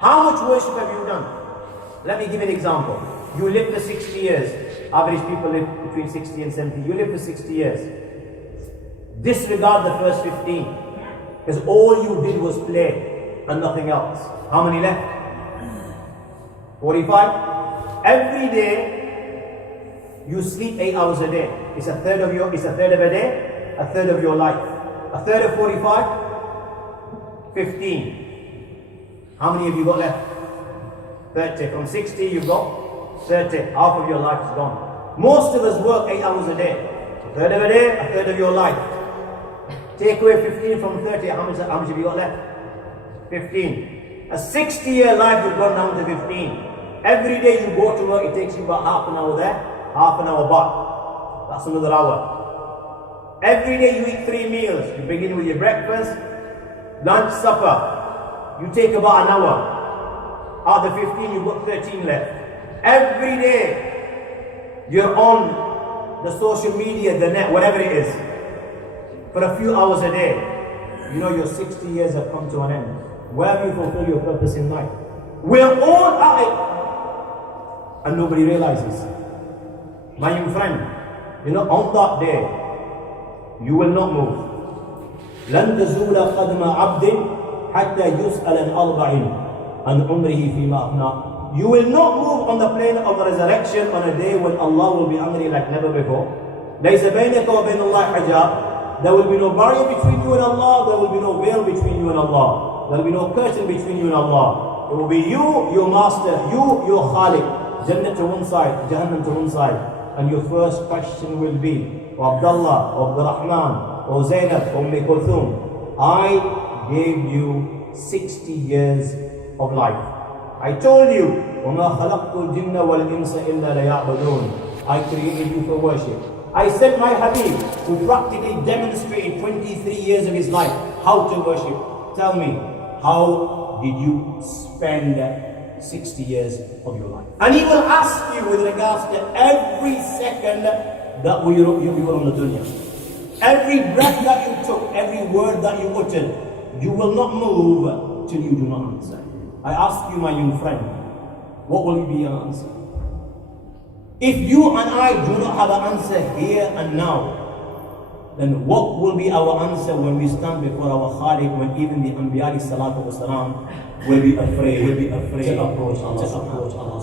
How much worship have you done? Let me give an example. You live for 60 years. Average people live between 60 and 70. You live for 60 years. Disregard the first 15. Because all you did was play and nothing else. How many left? 45? Every day you sleep 8 hours a day. It's a third of a day, a third of your life. A third of 45? 15. How many have you got left? 30. From 60 you've got 30. Half of your life is gone. Most of us work 8 hours a day. A third of a day, a third of your life. Take away 15 from 30, how much have you got left? 15. A 60-year life you've gone down to 15. Every day you go to work, it takes you about half an hour there, half an hour back. That's another hour. Every day you eat 3 meals. You begin with your breakfast, lunch, supper. You take about an hour. Out of 15, you've got 13 left. Every day, you're on the social media, the net, whatever it is, for a few hours a day. You know your 60 years have come to an end. Where have you fulfilled your purpose in life? We're all at it, and nobody realizes. My young friend, you know, on that day, you will not move. لن تزول قدم عبد حتى يسأل عن أربع عن عمره فيما أفنى. You will not move on the plane of resurrection on a day when Allah will be angry like never before. ليس بينك وبين الله حجاب. There will be no barrier between you and Allah. There will be no veil between you and Allah. There will be no curtain between you and Allah. It will be you, your master, you, your Khaliq. Jannah to one side, Jahannam to one side. And your first question will be, O Abdullah, O Abdurrahman, O Zainab, O Kulthum, I gave you 60 years of life. I told you, وَمَا خَلَقْتُ الْجِنَّ وَالْإِنسَ إِلَّا لَيَعْبُدُونَ. I created you for worship. I sent my Habib, who practically demonstrated 23 years of his life how to worship. Tell me, how did you spend 60 years of your life? And he will ask you with regards to every second that you were on the dunya. Every breath that you took, every word that you uttered, you will not move till you do not answer. I ask you, my young friend, what will be your answer? If you and I do not have an answer here and now, then what will be our answer when we stand before our Khaliq, when even the Anbiya salatu wasalam will be afraid to approach Allah subhanahu wa ta'ala?